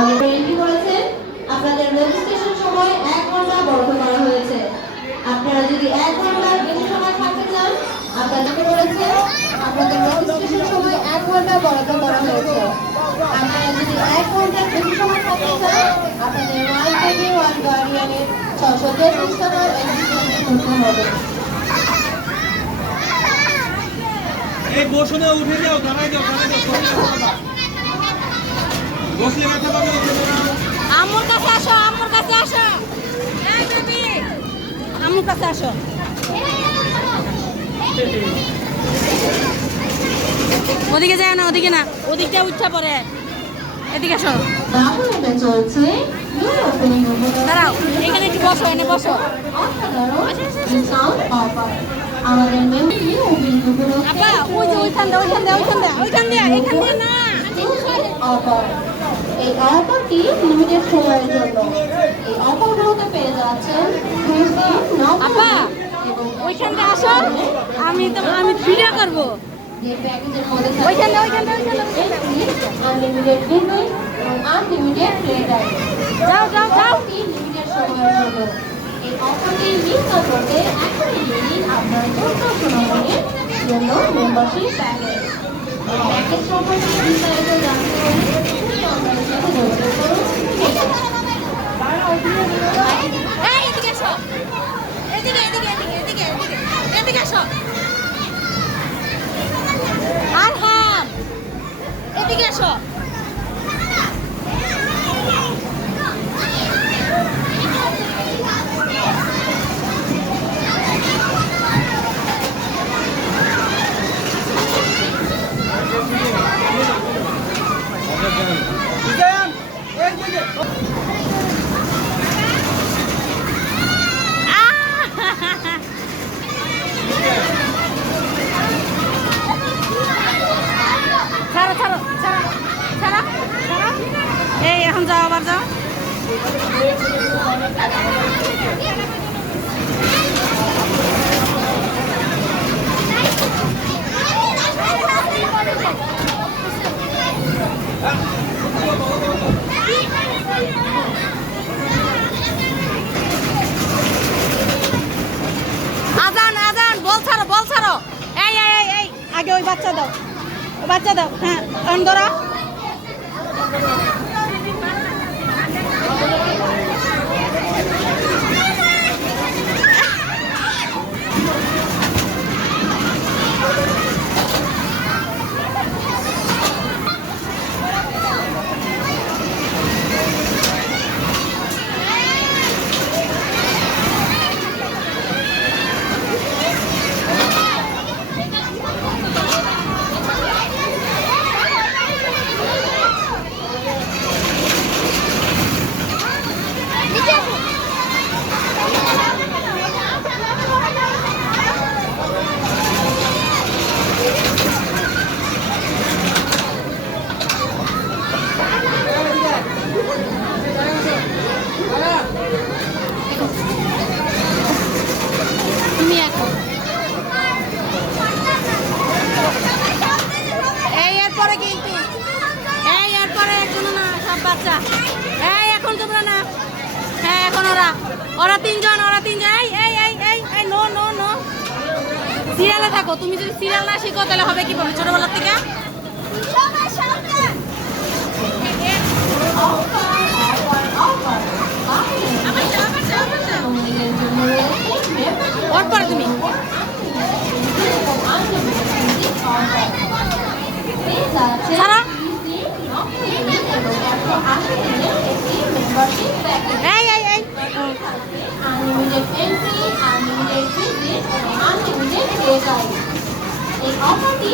আমাদের এন্ট্রি করেছেন আপনাদের রেজিস্ট্রেশন সময় 1 ঘন্টা বরাদ্দ করা হয়েছে। আপনারা যদি 1 ঘন্টার বেশি সময় থাকতে চান আপনাদের বলেছে আপনাদের রেজিস্ট্রেশন সময় 1 ঘন্টা বরাদ্দ করা হয়েছে। আপনারা যদি 1 ঘন্টার বেশি সময় থাকতে চান আপনাদের ওয়ান বেবি ওয়ান গার্ডিয়ানের 633 টাকা রেজিস্ট্রেশন করতে হবে। এই বসনে উঠে যাও, দাঁড়াই যাও, বসলে ব্যথা পাবে। আমার কাছে আসো, আমার কাছে আসো, এই বেবি আমার কাছে আসো। ওদিকে যায় না, ওদিকে না, ওদিকটা উঠা পড়ে, এদিকে আসো। চলছে দাঁড়াও, এখানে একটু বসো, এনে বসো। আমাদের মেমরি ও বিলগুলো আপা ওই যে ওইখান দিয়ে এখান দিয়ে না। অফার এই অফারটি লিমিটেড সময়ের জন্য। এই অফারগুলোতে পেয়ে যাচ্ছেন আপা ওইখান দিয়ে আসো, আমি ভিডিও করব। যে প্যাকেজের মধ্যে ওইখান দিয়ে আনলিমিটেড বিল আনলিমিটেড প্লে টাইম। যাও লিমিটেড সময়ের জন্য এই অফারটি মিস না করতে এখনই নিন আপনার 1400 নম্বরের জন্য মেম্বারশিপ প্যাকেজ। প্যাকেজ সম্পর্কে বিস্তারিত জানতে হলে আমাদের সাথে যোগাযোগ করুন। এই এদিকে আসো, এদিকে আসো। আর হাম এদিকে আসো। ছাড়ো। এই এখন যাও, আবার যাও। আজান বল ছাড়ো। এই আগে ওই বাচ্চা দাও, হ্যাঁ ধরো। বাচ্চা এই এখন তোমরা না, হ্যাঁ এখন ওরা তিনজন এই নো সিরিয়ালে থাকো। তুমি যদি সিরিয়াল না শিখো তাহলে হবে কি বলে ছোটবেলার থেকে। ওর পরে তুমি সারা এই unlimited entry, unlimited visit, unlimited play time. এই অফারটি